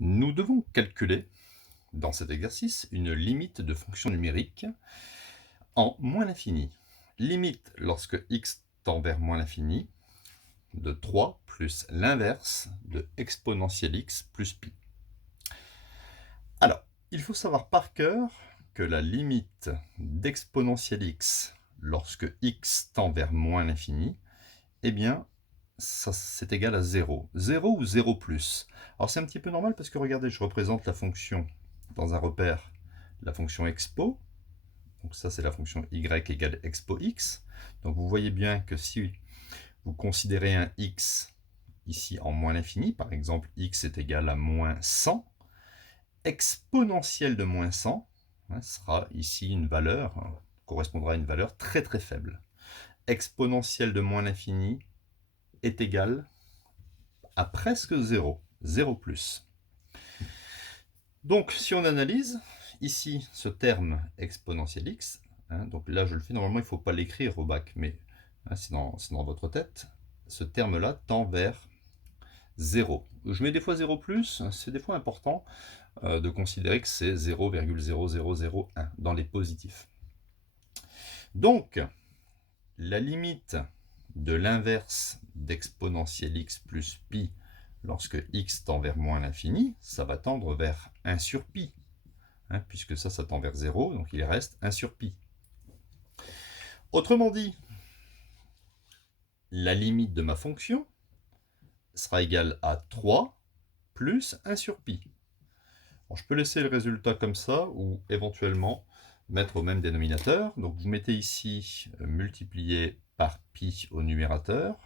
Nous devons calculer, dans cet exercice, une limite de fonction numérique en moins l'infini. Limite lorsque x tend vers moins l'infini de 3 plus l'inverse de exponentielle x plus pi. Alors, il faut savoir par cœur que la limite d'exponentielle x lorsque x tend vers moins l'infini, eh bien, c'est égal à 0. 0 ou 0 plus. Alors c'est un petit peu normal parce que regardez, je représente la fonction dans un repère, la fonction expo. Donc ça c'est la fonction y égale expo x. Donc vous voyez bien que si vous considérez un x ici en moins l'infini, par exemple x est égal à moins 100, exponentielle de moins 100 sera ici une valeur, correspondra à une valeur très très faible. Exponentielle de moins l'infini est égale à presque 0, 0 plus. Donc, si on analyse, ici, ce terme exponentielle x, donc là, je le fais, normalement, il ne faut pas l'écrire au bac, mais c'est dans votre tête, ce terme-là tend vers 0. Je mets des fois 0 plus, c'est des fois important de considérer que c'est 0,0001 dans les positifs. Donc, la limite de l'inverse d'exponentielle x plus pi lorsque x tend vers moins l'infini, ça va tendre vers 1 sur pi, puisque ça tend vers 0, donc il reste 1 sur pi. Autrement dit, la limite de ma fonction sera égale à 3 plus 1 sur pi. Bon, je peux laisser le résultat comme ça, ou éventuellement mettre au même dénominateur. Donc vous mettez ici multiplié par pi au numérateur,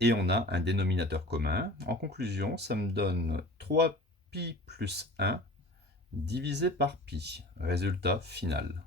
et on a un dénominateur commun. En conclusion, ça me donne 3pi plus 1 divisé par pi. Résultat final.